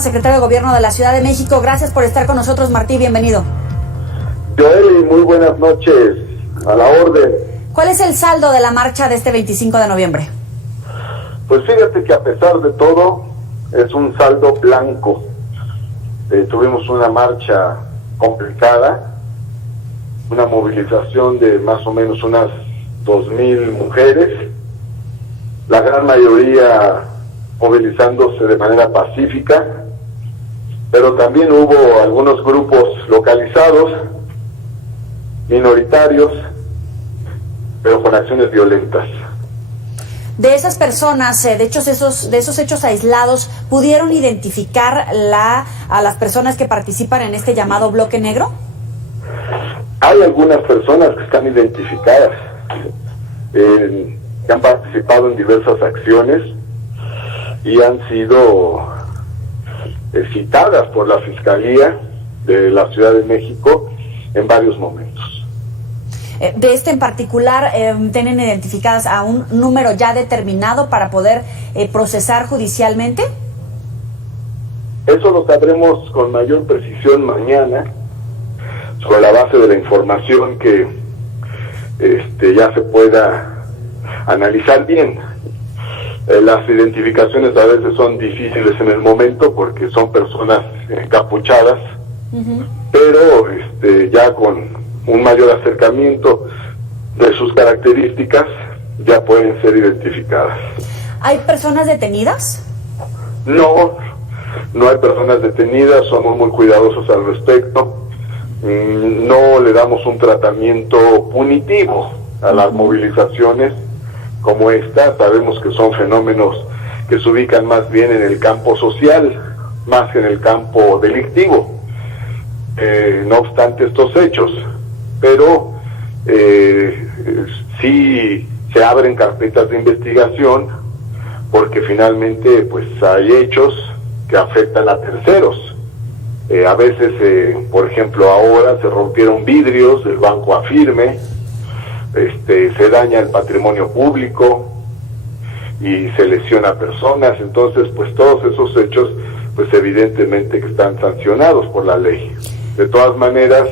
Secretario de Gobierno de la Ciudad de México, gracias por estar con nosotros. Martí, bienvenido. Joely, muy buenas noches, a la orden. ¿Cuál es el saldo de la marcha de este 25 de noviembre? Pues fíjate que a pesar de todo, es un saldo blanco. Tuvimos una marcha complicada, una movilización de más o menos unas 2,000 mujeres, la gran mayoría movilizándose de manera pacífica, pero también hubo algunos grupos localizados, minoritarios, pero con acciones violentas. De esas personas, de esos hechos aislados, ¿pudieron identificar a las personas que participan en este llamado bloque negro? Hay algunas personas que están identificadas, que han participado en diversas acciones y han sido citadas por la Fiscalía de la Ciudad de México en varios momentos. De este en particular, ¿tienen identificadas a un número ya determinado para poder procesar judicialmente? Eso lo sabremos con mayor precisión mañana, sobre la base de la información que ya se pueda analizar bien. Las identificaciones a veces son difíciles en el momento porque son personas encapuchadas, pero ya con un mayor acercamiento de sus características ya pueden ser identificadas. ¿Hay personas detenidas? No hay personas detenidas, somos muy cuidadosos al respecto. No le damos un tratamiento punitivo a las movilizaciones como esta. Sabemos que son fenómenos que se ubican más bien en el campo social, más que en el campo delictivo. No obstante estos hechos, pero sí se abren carpetas de investigación porque finalmente pues hay hechos que afectan a terceros. A veces, por ejemplo, ahora se rompieron vidrios del Banco Afirme, se daña el patrimonio público y se lesiona a personas. Entonces, pues todos esos hechos, pues evidentemente que están sancionados por la ley. De todas maneras,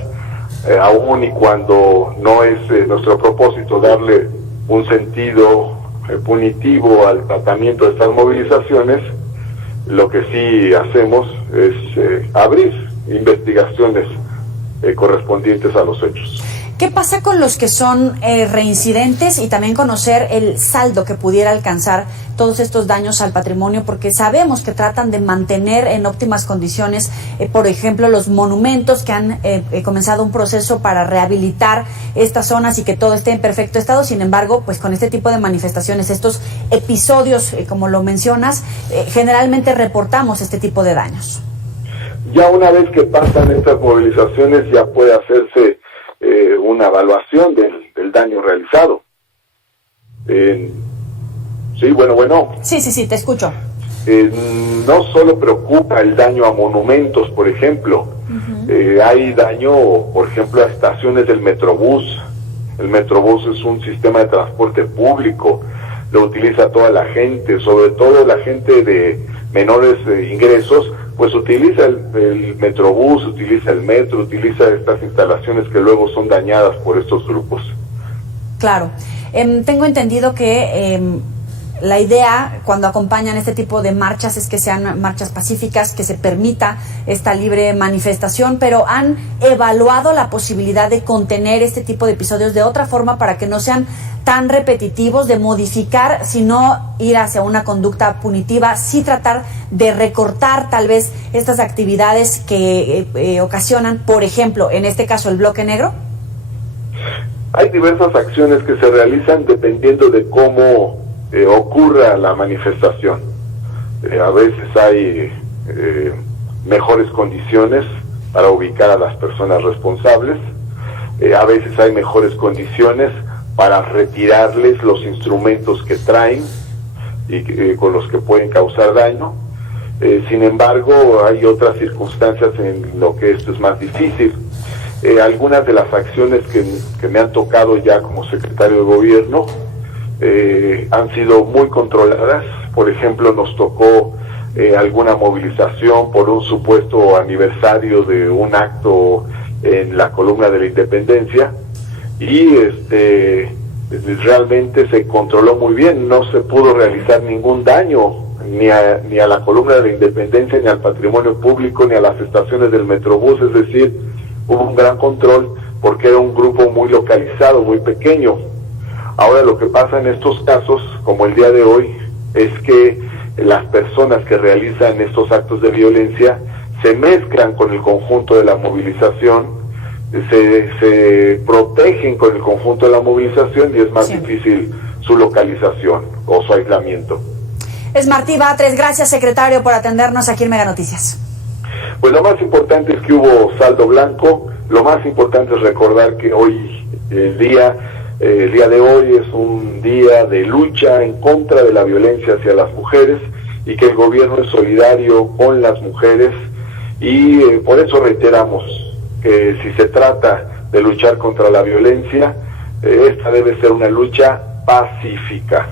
aún y cuando no es nuestro propósito darle un sentido punitivo al tratamiento de estas movilizaciones, lo que sí hacemos es abrir investigaciones correspondientes a los hechos. ¿Qué pasa con los que son reincidentes y también conocer el saldo que pudiera alcanzar todos estos daños al patrimonio? Porque sabemos que tratan de mantener en óptimas condiciones, por ejemplo, los monumentos que han comenzado un proceso para rehabilitar estas zonas y que todo esté en perfecto estado. Sin embargo, pues con este tipo de manifestaciones, estos episodios, como lo mencionas, generalmente reportamos este tipo de daños. Ya una vez que pasan estas movilizaciones ya puede hacerse una evaluación del daño realizado. Sí, bueno. Sí, te escucho. No solo preocupa el daño a monumentos, por ejemplo. Hay daño, por ejemplo, a estaciones del Metrobús. El Metrobús es un sistema de transporte público, lo utiliza toda la gente, sobre todo la gente de menores ingresos, pues utiliza el Metrobús, utiliza el metro, utiliza estas instalaciones que luego son dañadas por estos grupos. Claro. Tengo entendido que la idea cuando acompañan este tipo de marchas es que sean marchas pacíficas, que se permita esta libre manifestación, pero ¿han evaluado la posibilidad de contener este tipo de episodios de otra forma para que no sean tan repetitivos, de modificar, sino ir hacia una conducta punitiva, sí tratar de recortar tal vez estas actividades que ocasionan, por ejemplo, en este caso el bloque negro? Hay diversas acciones que se realizan dependiendo de cómo ocurra la manifestación. A veces hay mejores condiciones para ubicar a las personas responsables, a veces hay mejores condiciones para retirarles los instrumentos que traen y con los que pueden causar daño. Sin embargo, hay otras circunstancias en lo que esto es más difícil. Algunas de las acciones que me han tocado ya como secretario de gobierno han sido muy controladas. Por ejemplo, nos tocó alguna movilización por un supuesto aniversario de un acto en la columna de la Independencia, y realmente se controló muy bien, no se pudo realizar ningún daño ni a la columna de la Independencia, ni al patrimonio público, ni a las estaciones del Metrobús. Es decir, hubo un gran control porque era un grupo muy localizado, muy pequeño. Ahora lo que pasa en estos casos, como el día de hoy, es que las personas que realizan estos actos de violencia se mezclan con el conjunto de la movilización, se protegen con el conjunto de la movilización, y es más difícil su localización o su aislamiento. Es Martí Batres. Gracias, secretario, por atendernos aquí en Mega Noticias. Pues lo más importante es que hubo saldo blanco. Lo más importante es recordar que hoy, el día de hoy, es un día de lucha en contra de la violencia hacia las mujeres, y que el gobierno es solidario con las mujeres, y por eso reiteramos que si se trata de luchar contra la violencia, esta debe ser una lucha pacífica.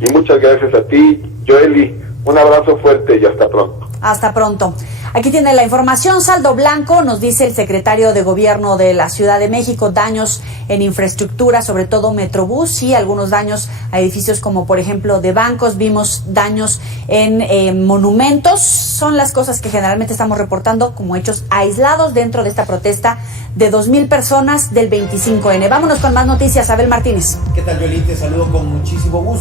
Y muchas gracias a ti, Joely. Un abrazo fuerte y hasta pronto. Hasta pronto. Aquí tiene la información. Saldo blanco, nos dice el secretario de Gobierno de la Ciudad de México. Daños en infraestructura, sobre todo Metrobús, y algunos daños a edificios como, por ejemplo, de bancos. Vimos daños en monumentos. Son las cosas que generalmente estamos reportando como hechos aislados dentro de esta protesta de 2,000 personas del 25N. Vámonos con más noticias. Abel Martínez. ¿Qué tal, Joely? Te saludo con muchísimo gusto.